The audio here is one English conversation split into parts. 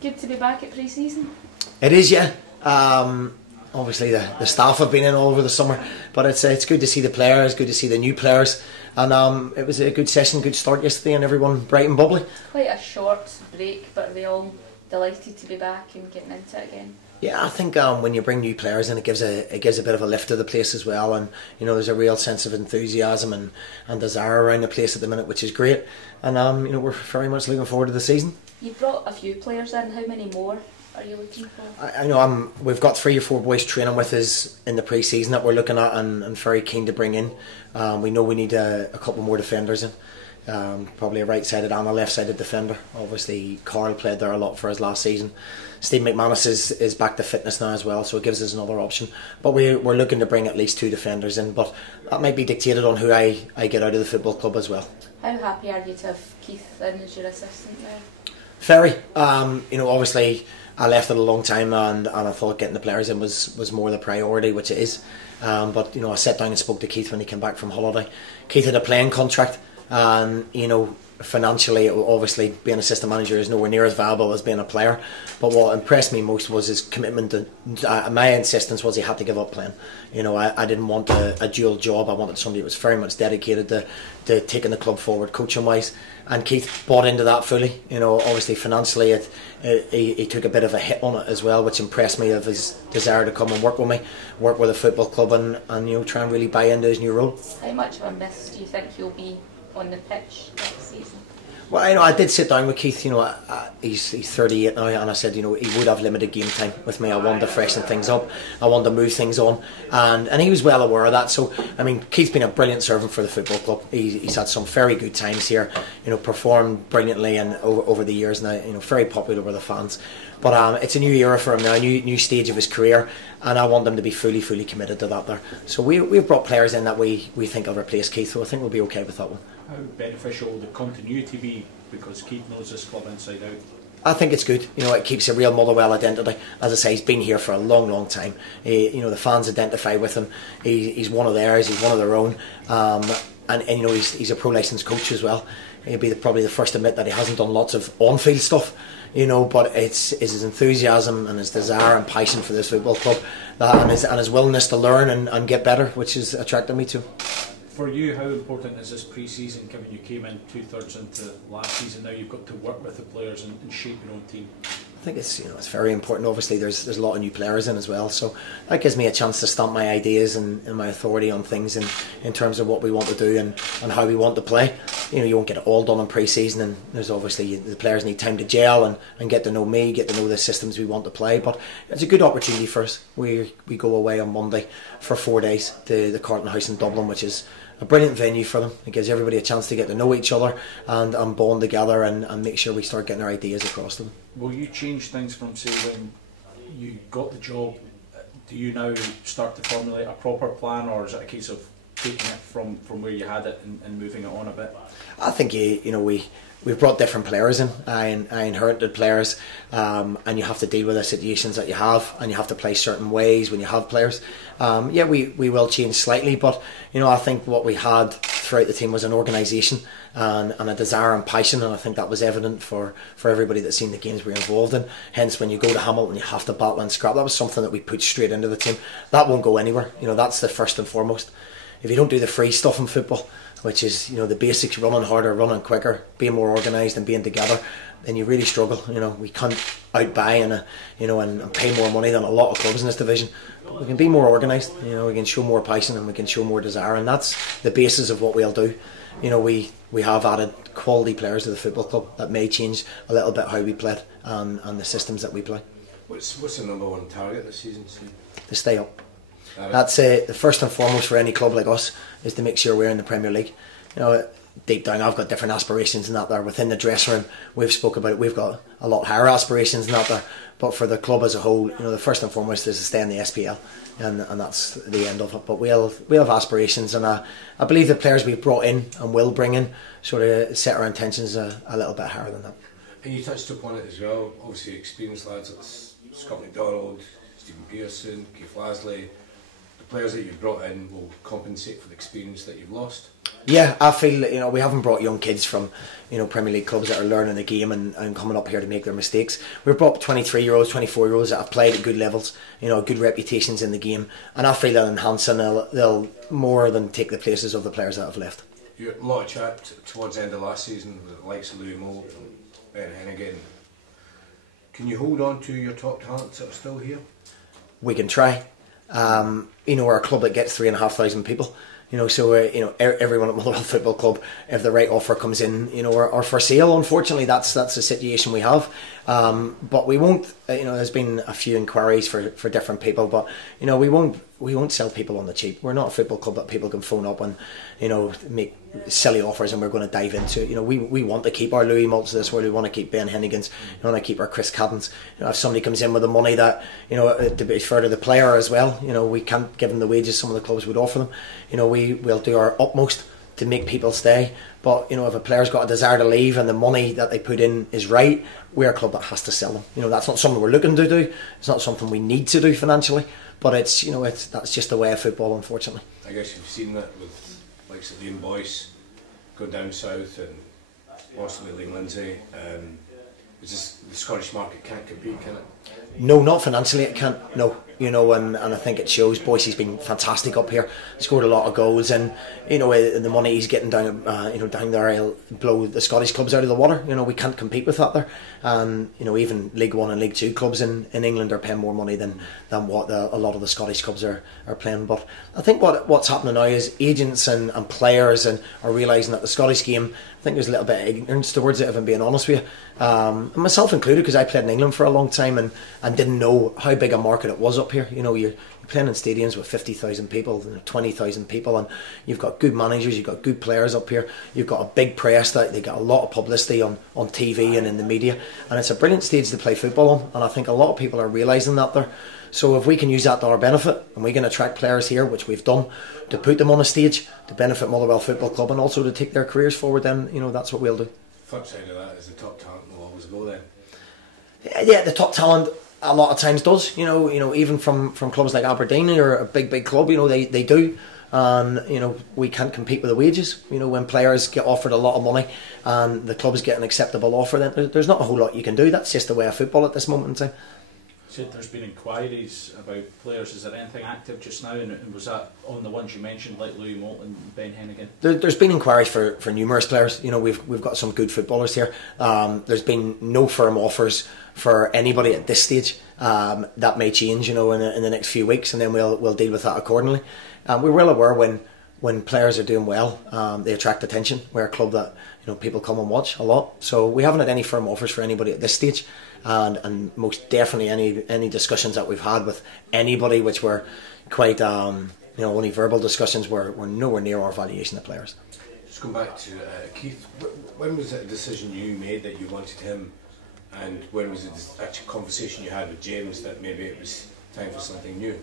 Good to be back at pre-season. It is, yeah. Obviously the staff have been in all over the summer, but it's good to see the players, good to see the new players, and it was a good session, good start yesterday, and everyone bright and bubbly. Quite a short break, but are they all delighted to be back and getting into it again? Yeah, I think when you bring new players in, it gives a bit of a lift to the place as well, and there's a real sense of enthusiasm and desire around the place at the minute, which is great, and we're very much looking forward to the season. You've brought a few players in. How many more are you looking for? I know we've got 3 or 4 boys training with us in the pre-season that we're looking at and very keen to bring in. We know we need a couple more defenders in. Probably a right-sided and a left-sided defender. Obviously, Carl played there a lot for us last season. Steve McManus is back to fitness now as well, so it gives us another option. But we're looking to bring at least 2 defenders in, but that might be dictated on who I get out of the football club as well. How happy are you to have Keith in as your assistant now? Very. Obviously I left it a long time and I thought getting the players in was more the priority, which it is. But I sat down and spoke to Keith when he came back from holiday. Keith had a playing contract, and financially, obviously being assistant manager is nowhere near as valuable as being a player, but what impressed me most was his commitment to, my insistence was he had to give up playing. I didn't want a dual job. I wanted somebody that was very much dedicated to taking the club forward coaching wise, and Keith bought into that fully. Obviously financially he took a bit of a hit on it as well, which impressed me, of his desire to come and work with me, work with a football club, and try and really buy into his new role. How much of a miss do you think he'll be on the pitch next season? Well, I did sit down with Keith. He's 38 now, and I said, he would have limited game time with me. I wanted to freshen things up. I wanted to move things on, and he was well aware of that. So, Keith's been a brilliant servant for the football club. He's had some very good times here. Performed brilliantly and over the years now. Very popular with the fans. But it's a new era for him now, a new stage of his career, and I want him to be fully committed to that there. So we've brought players in that we think will replace Keith, so I think we'll be okay with that one. How beneficial will the continuity be, because Keith knows this club inside out? I think it's good. It keeps a real Motherwell identity. As I say, he's been here for a long time. The fans identify with him. He's one of theirs. He's one of their own. And he's a pro licensed coach as well. He'll be probably the first to admit that he hasn't done lots of on-field stuff. But it's his enthusiasm and his desire and passion for this football club, and his willingness to learn and get better, which has attracted me to. For you, how important is this pre-season, given you came in 2/3 into last season? Now you've got to work with the players and shape your own team. I think it's very important. Obviously there's a lot of new players in as well, so that gives me a chance to stamp my ideas and my authority on things in terms of what we want to do and how we want to play. You won't get it all done in pre-season, and there's obviously the players need time to gel and get to know me, get to know the systems we want to play, but it's a good opportunity for us. We go away on Monday for 4 days to the Carlton House in Dublin, which is a brilliant venue for them. It gives everybody a chance to get to know each other and bond together and make sure we start getting our ideas across to them. Will you change things from, say, when you got the job? Do you now start to formulate a proper plan, or is it a case of taking it from where you had it and moving it on a bit? I think we've brought different players in. I inherited players, and you have to deal with the situations that you have, and you have to play certain ways when you have players. We will change slightly, but I think what we had throughout the team was an organisation and a desire and passion, and I think that was evident for everybody that's seen the games we were involved in. Hence, when you go to Hamilton, you have to battle and scrap. That was something that we put straight into the team. That won't go anywhere. That's the first and foremost. If you don't do the free stuff in football, which is the basics, running harder, running quicker, being more organised and being together, then you really struggle. We can't outbuy and pay more money than a lot of clubs in this division. But we can be more organised. We can show more passion and we can show more desire, and that's the basis of what we'll do. We have added quality players to the football club that may change a little bit how we play and the systems that we play. What's the number one target this season, Steve? To stay up. That's the first and foremost for any club like us, is to make sure we're in the Premier League. Deep down I've got different aspirations in that there. Within the dressing room, we've spoke about it, we've got a lot higher aspirations in that there. But for the club as a whole, the first and foremost is to stay in the SPL, and that's the end of it. But we'll have aspirations, and I believe the players we've brought in and will bring in sort of set our intentions a little bit higher than that. And you touched upon it as well, obviously experienced lads, it's Scott McDonald, Stephen Pearson, Keith Lasley, the players that you've brought in will compensate for the experience that you've lost? Yeah, I feel that, we haven't brought young kids from Premier League clubs that are learning the game and coming up here to make their mistakes. We've brought 23-year-olds, 24-year-olds that have played at good levels, good reputations in the game, and I feel that enhance and they'll more than take the places of the players that have left. You had a lot of chat towards the end of last season with the likes of Louis Moult and Ben Hennigan. Can you hold on to your top talents that are still here? We can try. We're a club that gets 3,500 people. So everyone at Motherwell Football Club, if the right offer comes in, are for sale. Unfortunately, that's the situation we have. But we won't. There's been a few inquiries for different people, but we won't sell people on the cheap. We're not a football club that people can phone up and make silly offers and we're going to dive into. We want to keep our Louis Moults of this world. We want to keep Ben Hennigans. We want to keep our Chris Caddens. If somebody comes in with the money that to be fair to the player as well, we can't give them the wages some of the clubs would offer them. We'll do our utmost to make people stay. But if a player's got a desire to leave and the money that they put in is right, we're a club that has to sell them. That's not something we're looking to do. It's not something we need to do financially. But it's that's just the way of football, unfortunately. I guess you've seen that with likes of Liam Boyce going down south and possibly Liam Lindsay. It's just the Scottish market can't compete, can it? No, not financially. It can't. No, and I think it shows. Boyce's been fantastic up here. Scored a lot of goals, and the money he's getting down, down there, he'll blow the Scottish clubs out of the water. We can't compete with that there. And even League One and League Two clubs in England are paying more money than what a lot of the Scottish clubs are playing. But I think what's happening now is agents and players are realising that the Scottish game, I think there's a little bit of ignorance towards it, if I'm being honest with you. And myself included, because I played in England for a long time and didn't know how big a market it was up here. You're playing in stadiums with 50,000 people, 20,000 people, and you've got good managers, you've got good players up here, you've got a big press that they get a lot of publicity on TV and in the media, and it's a brilliant stage to play football on, and I think a lot of people are realising that there. So if we can use that to our benefit and we can attract players here, which we've done, to put them on a stage to benefit Motherwell Football Club and also to take their careers forward, then that's what we'll do. Flip side of that is the top talent will always go then. Yeah, the top talent a lot of times does. Even from clubs like Aberdeen or a big club, they do. And we can't compete with the wages. When players get offered a lot of money and the clubs get an acceptable offer, then there's not a whole lot you can do. That's just the way of football at this moment in time. Said there's been inquiries about players. Is there anything active just now? And was that on the ones you mentioned, like Louis Moult and Ben Hennigan? There's been inquiries for numerous players. We've got some good footballers here. There's been no firm offers for anybody at this stage. That may change, in the next few weeks, and then we'll deal with that accordingly. We're well aware when players are doing well, they attract attention. We're a club that people come and watch a lot. So we haven't had any firm offers for anybody at this stage. And most definitely any discussions that we've had with anybody, which were quite only verbal discussions, were nowhere near our valuation of players. Just going back to Keith, when was it a decision you made that you wanted him, and when was it actual conversation you had with James that maybe it was time for something new?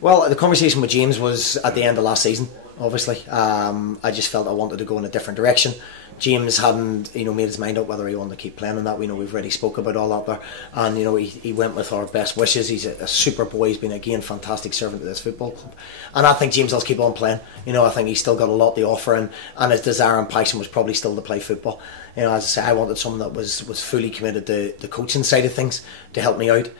Well, the conversation with James was at the end of last season, obviously. I just felt I wanted to go in a different direction. James hadn't made his mind up whether he wanted to keep playing in that. We've already spoke about all that there, and he went with our best wishes. He's a super boy. He's been again fantastic servant to this football club, and I think James will keep on playing. I think he's still got a lot to offer, and his desire and passion was probably still to play football. As I say, I wanted someone that was fully committed to the coaching side of things to help me out.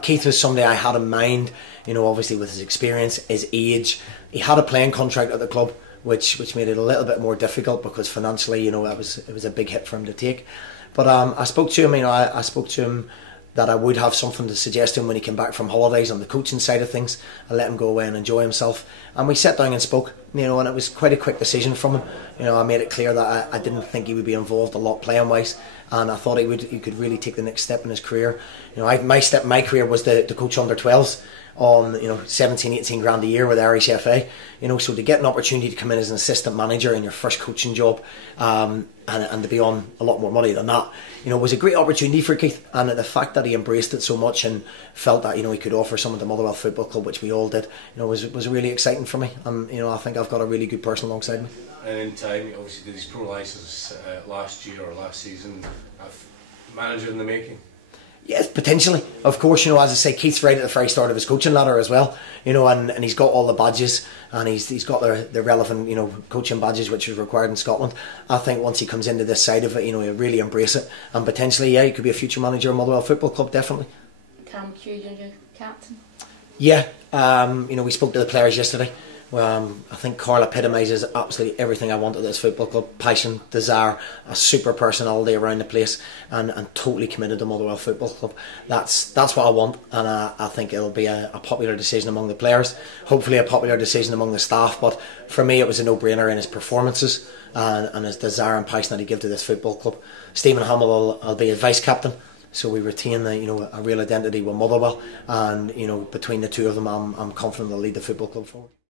Keith was somebody I had in mind, obviously with his experience, his age. He had a playing contract at the club, which made it a little bit more difficult because financially, it was a big hit for him to take. But I spoke to him, I spoke to him that I would have something to suggest to him when he came back from holidays on the coaching side of things. I let him go away and enjoy himself. And we sat down and spoke, and it was quite a quick decision from him. I made it clear that I didn't think he would be involved a lot playing wise, and I thought he could really take the next step in his career. My career was to coach under 12s on 17, 18 grand a year with Irish FA. So to get an opportunity to come in as an assistant manager in your first coaching job, and to be on a lot more money than that, was a great opportunity for Keith. And the fact that he embraced it so much and felt that he could offer someone to Motherwell Football Club, which we all did, was really exciting for me. And I think I've got a really good person alongside me. And in time, obviously did his pro licence last year or last season, manager in the making. Yes, potentially. Of course, as I say, Keith's right at the very start of his coaching ladder as well. And he's got all the badges, and he's got the relevant coaching badges which is required in Scotland. I think once he comes into this side of it, he'll really embrace it, and potentially, he could be a future manager of Motherwell Football Club, definitely. Cam McHugh, your new captain. Yeah, we spoke to the players yesterday. I think Carl epitomises absolutely everything I want at this football club: passion, desire, a super personality around the place, and totally committed to Motherwell Football Club. That's what I want, and I think it'll be a popular decision among the players, hopefully a popular decision among the staff, but for me it was a no-brainer in his performances and his desire and passion that he gave to this football club. Stephen Hamill will be his vice-captain, so we retain a real identity with Motherwell, and between the two of them I'm confident they'll lead the football club forward.